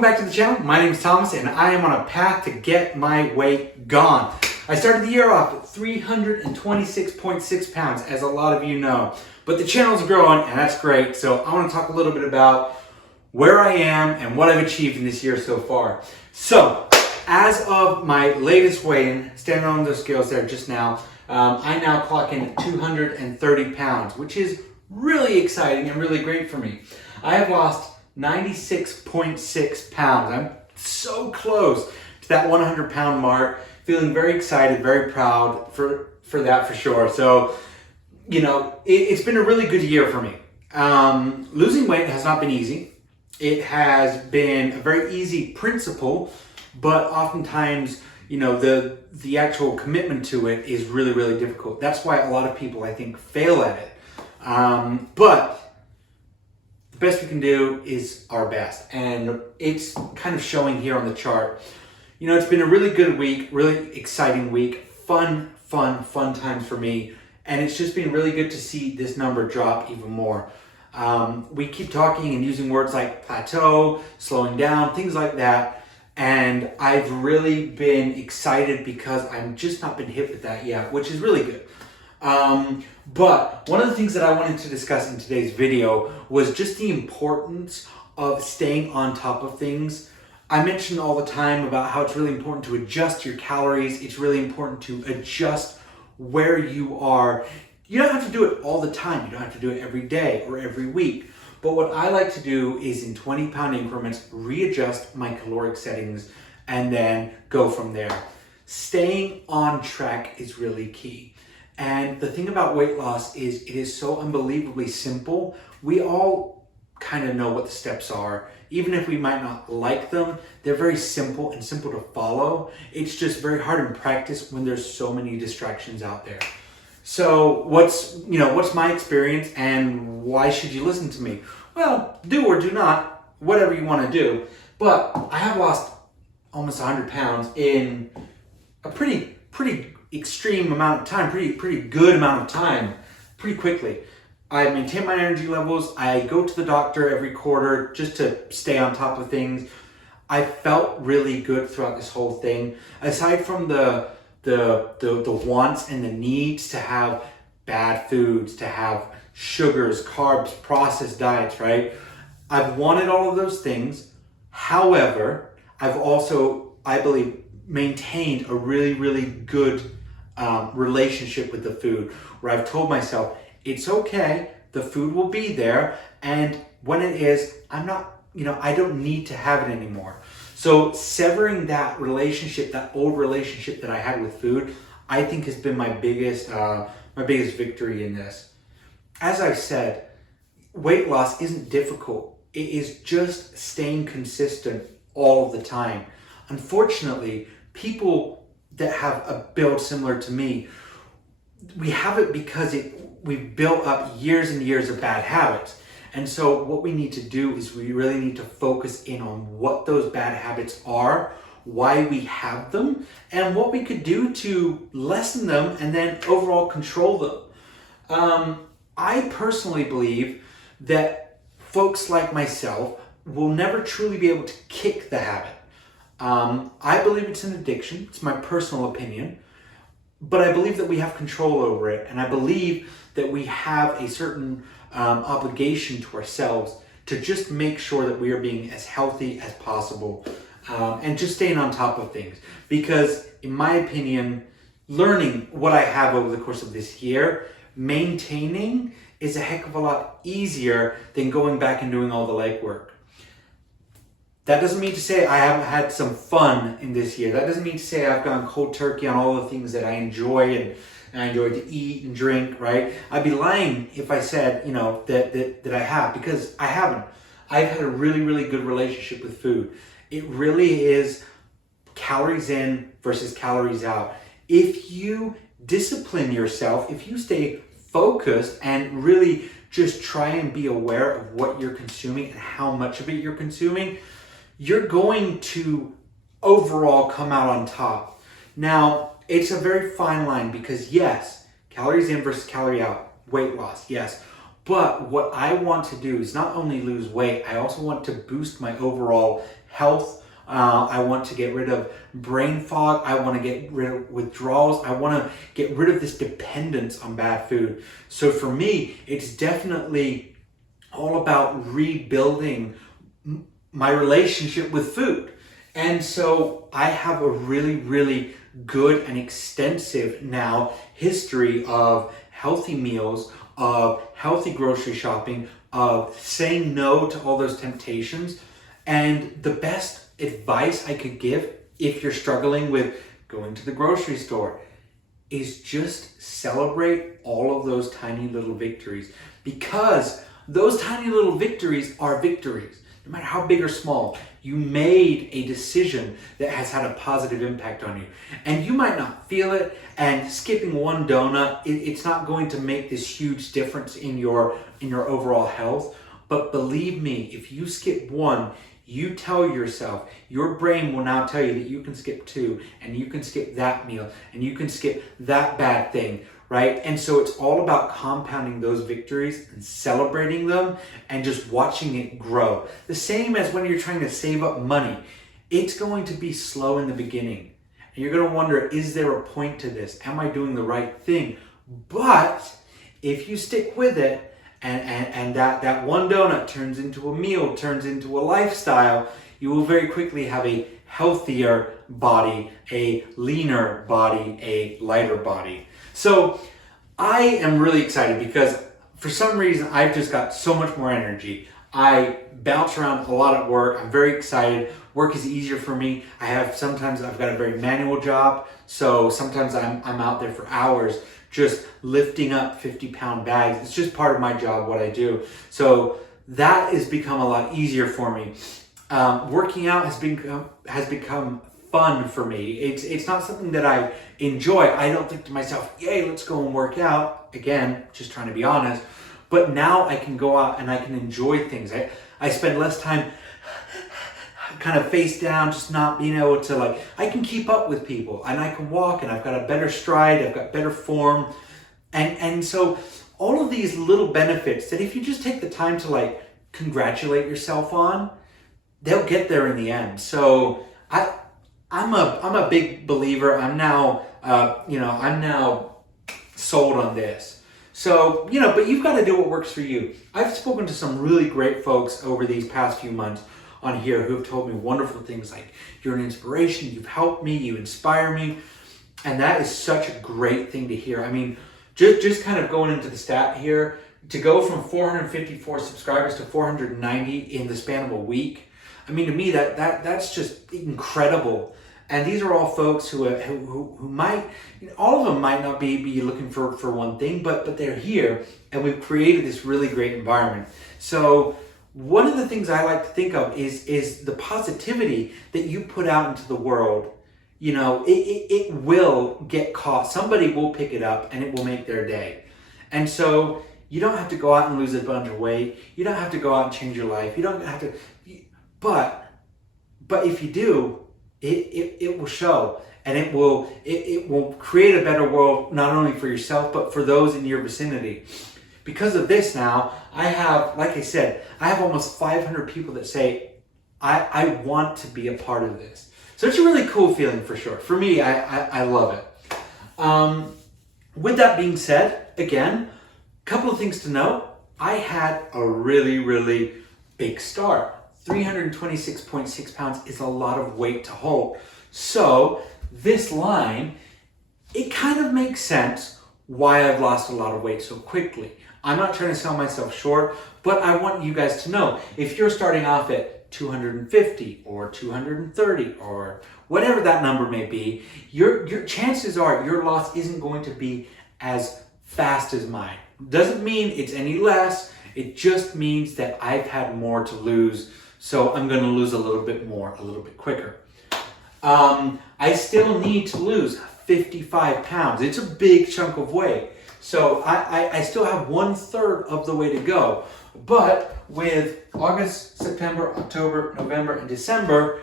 Welcome back to the channel. My name is Thomas and I am on a path to get my weight gone. I started the year off at 326.6 pounds, as a lot of you know. But the channel's growing and that's great. So I want to talk a little bit about where I am and what I've achieved in this year so far. So, as of my latest weigh-in, standing on those scales there just now, I now clock in at 230 pounds, which is really exciting and really great for me. I have lost 96.6 pounds. I'm so close to that 100 pound mark. Feeling very excited, very proud for that for sure. So, you know, it's been a really good year for me. Losing weight has not been easy. It has been a very easy principle, but oftentimes, you know, the actual commitment to it is really, really difficult. That's why a lot of people, I think, fail at it. But the best we can do is our best. And it's kind of showing here on the chart. You know, it's been a really good week, really exciting week, fun times for me. And it's just been really good to see this number drop even more. We keep talking and using words like plateau, slowing down, things like that. And I've really been excited because I've just not been hit with that yet, which is really good. But one of the things that I wanted to discuss in today's video was just the importance of staying on top of things. I mention all the time about how it's really important to adjust your calories. It's really important to adjust where you are. You don't have to do it all the time. You don't have to do it every day or every week. But what I like to do is in 20-pound increments, readjust my caloric settings and then go from there. Staying on track is really key. And the thing about weight loss is it is so unbelievably simple. We all kind of know what the steps are. Even if we might not like them, they're very simple and simple to follow. It's just very hard in practice when there's so many distractions out there. So what's my experience and why should you listen to me? Well, do or do not, whatever you want to do. But I have lost almost 100 pounds in a pretty extreme amount of time, pretty good amount of time, pretty quickly. I maintain my energy levels. I go to the doctor every quarter just to stay on top of things. I felt really good throughout this whole thing. Aside from the wants and the needs to have bad foods, to have sugars, carbs, processed diets, right? I've wanted all of those things. However, I've also, I believe, maintained a really good relationship with the food, where I've told myself, it's okay, the food will be there, and when it is, I don't need to have it anymore. So severing that relationship, that old relationship that I had with food, I think has been my biggest victory in this. As I've said, weight loss isn't difficult. It is just staying consistent all of the time. Unfortunately, people that have a build similar to me, we have it because we've built up years and years of bad habits. And so what we need to do is we really need to focus in on what those bad habits are, why we have them, and what we could do to lessen them and then overall control them. I personally believe that folks like myself will never truly be able to kick the habit. I believe it's an addiction. It's my personal opinion. But I believe that we have control over it. And I believe that we have a certain obligation to ourselves to just make sure that we are being as healthy as possible and just staying on top of things. Because in my opinion, learning what I have over the course of this year, maintaining is a heck of a lot easier than going back and doing all the legwork. That doesn't mean to say I haven't had some fun in this year. That doesn't mean to say I've gone cold turkey on all the things that I enjoy and I enjoy to eat and drink, right? I'd be lying if I said, that I have, because I haven't. I've had a really good relationship with food. It really is calories in versus calories out. If you discipline yourself, if you stay focused and really just try and be aware of what you're consuming and how much of it you're consuming, you're going to overall come out on top. Now, it's a very fine line because yes, calories in versus calorie out, weight loss, yes. But what I want to do is not only lose weight, I also want to boost my overall health. I want to get rid of brain fog. I want to get rid of withdrawals. I want to get rid of this dependence on bad food. So for me, it's definitely all about rebuilding my relationship with food. And so I have a really, really good and extensive now history of healthy meals, of healthy grocery shopping, of saying no to all those temptations. And the best advice I could give if you're struggling with going to the grocery store is just celebrate all of those tiny little victories, because those tiny little victories are victories. No matter how big or small, you made a decision that has had a positive impact on you. And you might not feel it, and skipping one donut, it's not going to make this huge difference in your overall health. But believe me, if you skip one, you tell yourself, your brain will now tell you that you can skip two, and you can skip that meal, and you can skip that bad thing, right? And so it's all about compounding those victories and celebrating them and just watching it grow. The same as when you're trying to save up money. It's going to be slow in the beginning. And you're going to wonder, is there a point to this? Am I doing the right thing? But if you stick with it, and that one donut turns into a meal, turns into a lifestyle, you will very quickly have a healthier body, a leaner body, a lighter body. So I am really excited because for some reason I've just got so much more energy. I bounce around a lot at work. I'm very excited. Work is easier for me. Sometimes I've got a very manual job, so sometimes I'm out there for hours just lifting up 50-pound bags. It's just part of my job, what I do. So that has become a lot easier for me. Working out has become fun for me. It's not something that I enjoy. I don't think to myself, yay, let's go and work out. Again, just trying to be honest. But now I can go out and I can enjoy things. I spend less time kind of face down, just not being able to I can keep up with people, and I can walk, and I've got a better stride, I've got better form. And so all of these little benefits that if you just take the time to congratulate yourself on, they'll get there in the end. So I'm a big believer. I'm now sold on this. So, but you've got to do what works for you. I've spoken to some really great folks over these past few months on here who have told me wonderful things like, you're an inspiration, you've helped me, you inspire me. And that is such a great thing to hear. I mean, just kind of going into the stat here, to go from 454 subscribers to 490 in the span of a week, I mean, to me, that's just incredible. And these are all folks who might, all of them might not be looking for one thing, but they're here, and we've created this really great environment. So one of the things I like to think of is the positivity that you put out into the world. It will get caught. Somebody will pick it up, and it will make their day. And so you don't have to go out and lose a bunch of weight. You don't have to go out and change your life. You don't have to, but if you do, it will show, and it will create a better world, not only for yourself, but for those in your vicinity. Because of this now, I have, like I said, I have almost 500 people that say, I want to be a part of this. So it's a really cool feeling for sure. For me, I love it. With that being said, again, a couple of things to know. I had a really, really big start. 326.6 pounds is a lot of weight to hold. So this line, it kind of makes sense why I've lost a lot of weight so quickly. I'm not trying to sell myself short, but I want you guys to know, if you're starting off at 250 or 230 or whatever that number may be, your chances are your loss isn't going to be as fast as mine. Doesn't mean it's any less. It just means that I've had more to lose, so I'm going to lose a little bit more, a little bit quicker. I still need to lose 55 pounds. It's a big chunk of weight. So I still have 1/3 of the way to go. But with August, September, October, November, and December,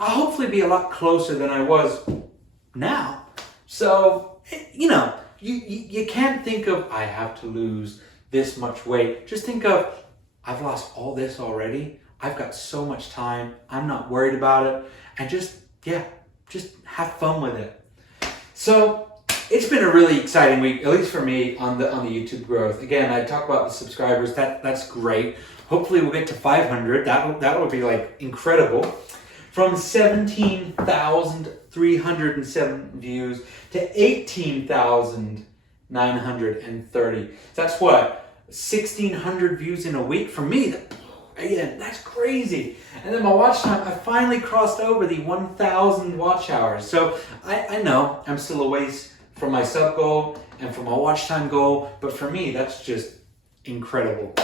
I'll hopefully be a lot closer than I was now. So, you can't think of, I have to lose this much weight. Just think of, I've lost all this already. I've got so much time. I'm not worried about it. And just have fun with it. So it's been a really exciting week, at least for me, on the YouTube growth. Again, I talk about the subscribers. That's great. Hopefully we'll get to 500. That would be like incredible. From 17,307 views to 18,930. That's what? 1,600 views in a week for me. Again, that's crazy. And then my watch time, I finally crossed over the 1,000 watch hours. So I know I'm still a ways from my sub goal and from my watch time goal, but for me, that's just incredible.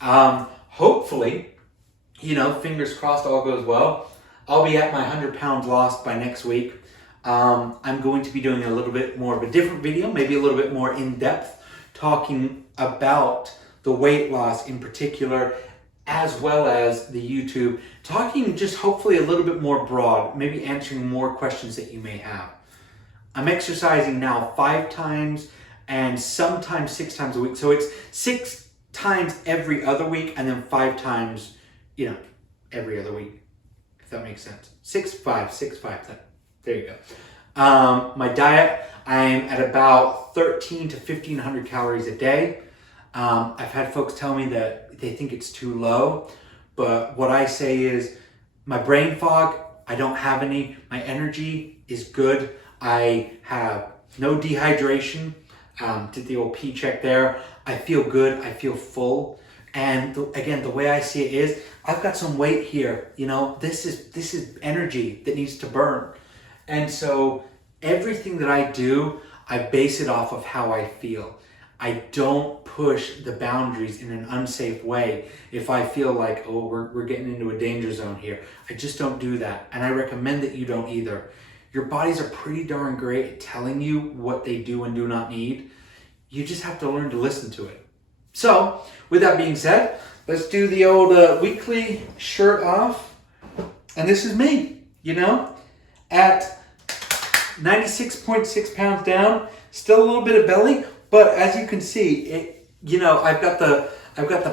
Hopefully, fingers crossed, all goes well. I'll be at my 100 pounds lost by next week. I'm going to be doing a little bit more of a different video, maybe a little bit more in depth, talking about the weight loss in particular, as well as the YouTube, talking just hopefully a little bit more broad, maybe answering more questions that you may have. I'm exercising now 5 times and sometimes 6 times a week. So it's 6 times every other week and then 5 times, every other week, if that makes sense. 6, 5. There you go. My diet, I'm at about 1,300 to 1,500 calories a day. I've had folks tell me that they think it's too low, but what I say is my brain fog, I don't have any. My energy is good. I have no dehydration. Did the old P check there. I feel good. I feel full. And again, the way I see it is, I've got some weight here. This is energy that needs to burn. And so everything that I do, I base it off of how I feel. I don't push the boundaries in an unsafe way if I feel like, oh, we're getting into a danger zone here. I just don't do that. And I recommend that you don't either. Your bodies are pretty darn great at telling you what they do and do not need. You just have to learn to listen to it. So, with that being said, let's do the old weekly shirt off. And this is me, at 96.6 pounds down, still a little bit of belly, but as you can see, I've got the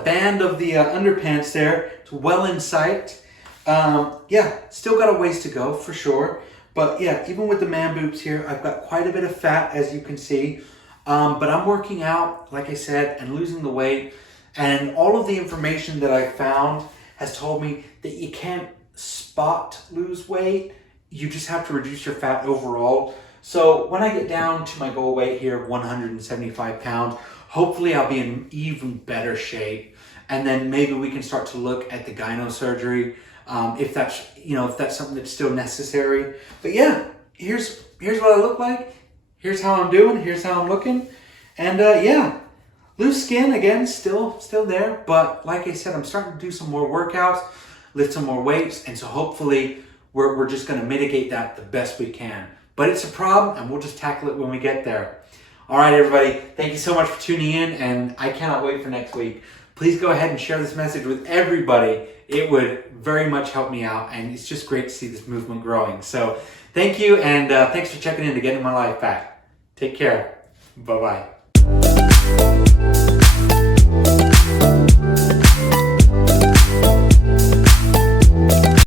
band of the underpants there. It's well in sight. Still got a ways to go for sure. But yeah, even with the man boobs here, I've got quite a bit of fat, as you can see. But I'm working out, like I said, and losing the weight. And all of the information that I found has told me that you can't spot lose weight. You just have to reduce your fat overall. So when I get down to my goal weight here, 175 pounds, hopefully I'll be in even better shape. And then maybe we can start to look at the gyno surgery, if that's something that's still necessary. But yeah, here's what I look like. Here's how I'm doing. Here's how I'm looking. And loose skin again, still there. But like I said, I'm starting to do some more workouts, lift some more weights, and so hopefully we're just going to mitigate that the best we can. But it's a problem, and we'll just tackle it when we get there. All right, everybody. Thank you so much for tuning in, and I cannot wait for next week. Please go ahead and share this message with everybody. It would very much help me out, and it's just great to see this movement growing. So thank you, and thanks for checking in to Getting My Life Back. Take care. Bye-bye.